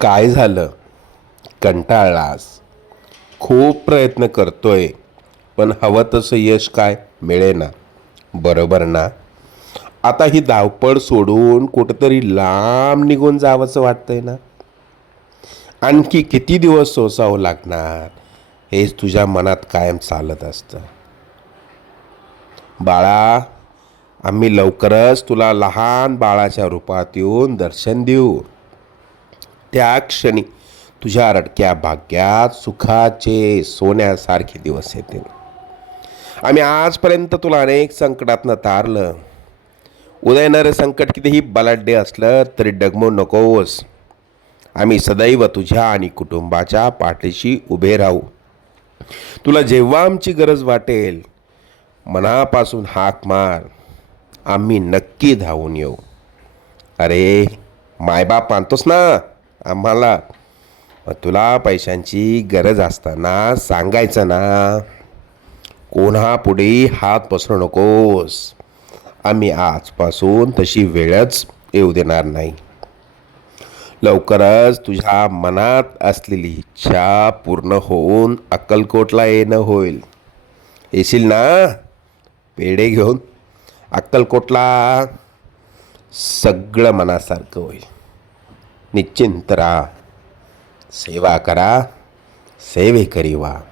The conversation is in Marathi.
काय झालं? कंटाळलास. खूप प्रयत्न करतोय पण हवं तसं यश काय मिळेना. बरोबर ना? आता ही धावपळ सोडून कुठंतरी लांब निघून जावंसं वाटतंय ना? आणखी किती दिवस सोसावं लागणार? हेच तुझ्या मनात कायम चालत असतं. बाळा आम्ही लवकरच तुला लहान बाळाच्या रूपात येऊन दर्शन देऊ. त्या क्षणी तुझ्या रडक्या भाग्यात सुखाचे सोन्यासारखे दिवस येतील. आम्ही आजपर्यंत तुला अनेक संकटातनं तारलं. उदयणारं संकट कितीही बलाढ्य असलं तरी डगमू नकोस. आम्ही सदैव तुझ्या आणि कुटुंबाच्या पाठीशी उभे राहू. तुला जेव्हा आमची गरज वाटेल मनापासून हाक मार. आम्ही नक्की धावून येऊ. अरे मायबाप मानतोस ना? आम्हाला तुला पैशांची गरज असताना सांगायचं ना कोणा पुढे हात पसरू नकोस. आम्ही आजपासून तशी वेळच येऊ देणार नाही. लवकरच तुझ्या मनात असलेली इच्छा पूर्ण होऊन अक्कलकोटला येणं होईल. येशील ना? पेढे घेऊन अक्कलकोटला सगळं मनासारखं होईल. निश्चिंत राहा। सेवा करा सेवे करी वा